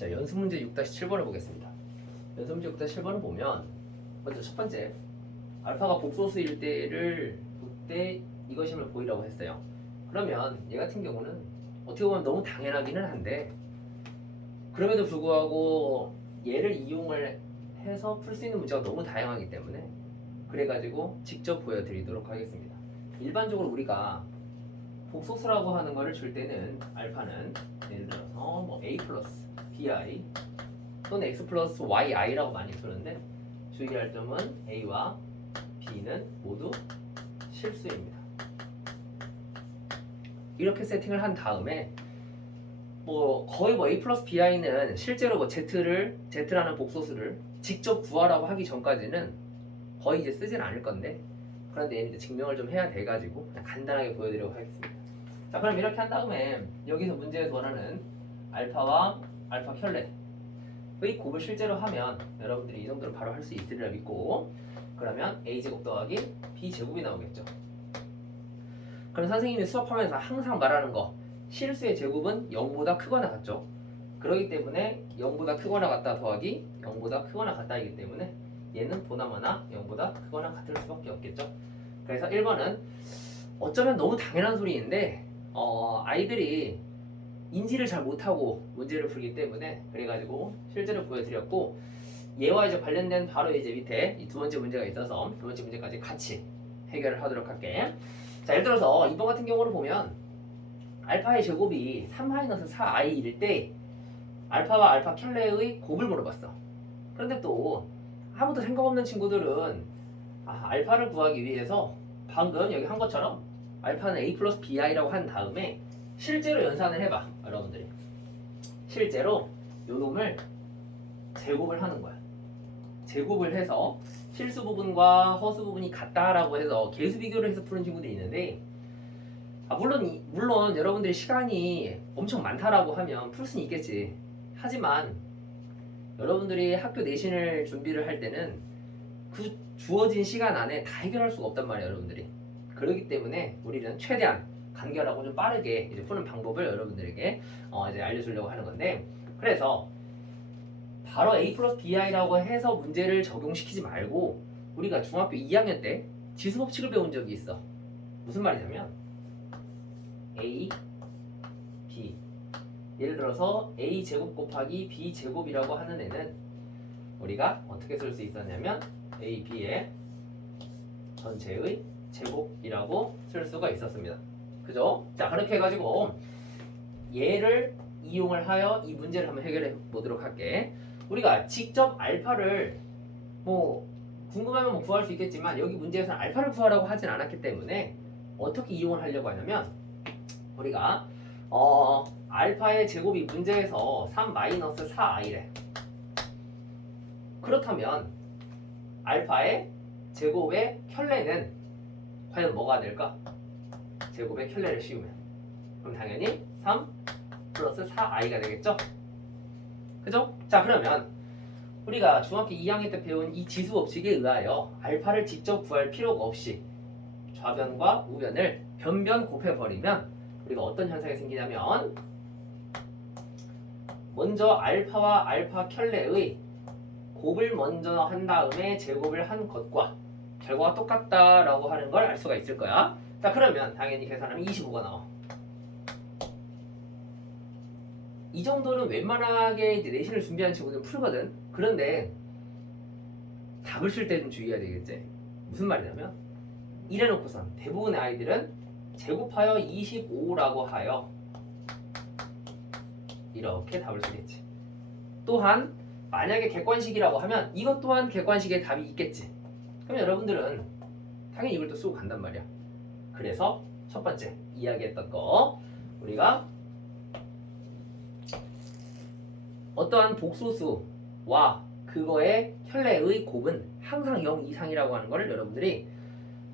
자, 연습 문제 6-7번을 보겠습니다. 연습 문제 6-7번을 보면 먼저 첫 번째, 알파가 복소수일 때를 그때 이것임을 보이라고 했어요. 그러면 얘 같은 경우는 어떻게 보면 너무 당연하기는 한데 그럼에도 불구하고 얘를 이용을 해서 풀 수 있는 문제가 너무 다양하기 때문에 그래가지고 직접 보여드리도록 하겠습니다. 일반적으로 우리가 복소수라고 하는 거를 줄 때는 알파는 예를 들어서 뭐 a 플러스 bi 또는 x 플러스 yi라고 많이 푸는데 주의할 점은 a와 b는 모두 실수입니다. 이렇게 세팅을 한 다음에 뭐 거의 뭐 a 플러스 bi는 실제로 뭐 z라는 복소수를 직접 구하라고 하기 전까지는 거의 이제 쓰진 않을 건데 그런데 얘는 이제 증명을 좀 해야 돼가지고 그냥 간단하게 보여드리려고 하겠습니다. 자, 그럼 이렇게 한 다음에 여기서 문제에서 원하는 알파와 알파 켤레의 곱을 실제로 하면 여러분들이 이 정도는 바로 할 수 있으리라 믿고 그러면 a제곱 더하기 b제곱이 나오겠죠. 그럼 선생님이 수업하면서 항상 말하는 거 실수의 제곱은 0보다 크거나 같죠. 그렇기 때문에 0보다 크거나 같다 더하기 0보다 크거나 같다이기 때문에 얘는 보나마나 0보다 크거나 같을 수밖에 없겠죠. 그래서 1번은 어쩌면 너무 당연한 소리인데 아이들이 인지를 잘 못하고 문제를 풀기 때문에 그래가지고 실제로 보여드렸고 얘와 이제 관련된 바로 이제 밑에 이 두 번째 문제가 있어서 두 번째 문제까지 같이 해결을 하도록 할게. 자, 예를 들어서 이번 같은 경우를 보면 알파의 제곱이 3-4i일 때 알파와 알파 켤레의 곱을 물어봤어. 그런데 또 아무도 생각 없는 친구들은 알파를 구하기 위해서 방금 여기 한 것처럼 알파는 a 플러스 bi라고 한 다음에 실제로 연산을 해봐. 여러분들이 실제로 요 놈을 제곱을 하는 거야. 제곱을 해서 실수 부분과 허수 부분이 같다라고 해서 계수 비교를 해서 푸는 친구들이 있는데 물론 여러분들이 시간이 엄청 많다라고 하면 풀 수는 있겠지. 하지만 여러분들이 학교 내신을 준비를 할 때는 그 주어진 시간 안에 다 해결할 수가 없단 말이에요, 여러분들이. 그렇기 때문에 우리는 최대한 간결하고 좀 빠르게 이제 푸는 방법을 여러분들에게 이제 알려주려고 하는 건데, 그래서 바로 a 플러스 bi라고 해서 문제를 적용시키지 말고 우리가 중학교 2학년 때 지수법칙을 배운 적이 있어. 무슨 말이냐면 a, b 예를 들어서 a 제곱 곱하기 b 제곱이라고 하는 애는 우리가 어떻게 쓸 수 있었냐면 a, b의 전체의 제곱이라고 쓸 수가 있었습니다. 그죠? 자, 그렇게 해가지고 얘를 이용을 하여 이 문제를 한번 해결해 보도록 할게. 우리가 직접 알파를 뭐 궁금하면 뭐 구할 수 있겠지만 여기 문제에서는 알파를 구하라고 하진 않았기 때문에 어떻게 이용을 하려고 하냐면 우리가 알파의 제곱이 문제에서 3-4i래. 그렇다면 알파의 제곱의 켤레는 과연 뭐가 될까? 제곱의 켤레를 씌우면 그럼 당연히 3 플러스 4i가 되겠죠? 그죠? 자, 그러면 우리가 중학교 2학년 때 배운 이 지수법칙에 의하여 알파를 직접 구할 필요가 없이 좌변과 우변을 변변 곱해버리면 우리가 어떤 현상이 생기냐면 먼저 알파와 알파 켤레의 곱을 먼저 한 다음에 제곱을 한 것과 결과가 똑같다라고 하는 걸 알 수가 있을 거야. 자, 그러면 당연히 계산하면 25가 나와. 이 정도는 웬만하게 이제 내신을 준비한 친구들은 풀거든. 그런데 답을 쓸 때는 주의해야 되겠지. 무슨 말이냐면 이래놓고선 대부분의 아이들은 제곱하여 25라고 하여 이렇게 답을 쓰겠지. 또한 만약에 객관식이라고 하면 이것 또한 객관식의 답이 있겠지. 그럼 여러분들은 당연히 이걸 또 쓰고 간단 말이야. 그래서 첫 번째 이야기했던 거 우리가 어떠한 복소수와 그거의 켤레의 곱은 항상 0 이상이라고 하는 거를 여러분들이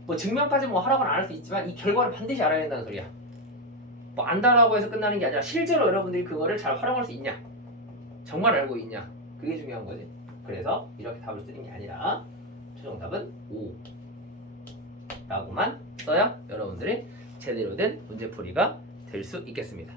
뭐 증명까지 뭐 하라고는 안 할 수 있지만 이 결과를 반드시 알아야 된다는 소리야. 뭐 안다라고 해서 끝나는 게 아니라 실제로 여러분들이 그거를 잘 활용할 수 있냐, 정말 알고 있냐, 그게 중요한 거지. 그래서 이렇게 답을 쓰는 게 아니라 최종 답은 5 라고만 써야 여러분들이 제대로 된 문제풀이가 될 수 있겠습니다.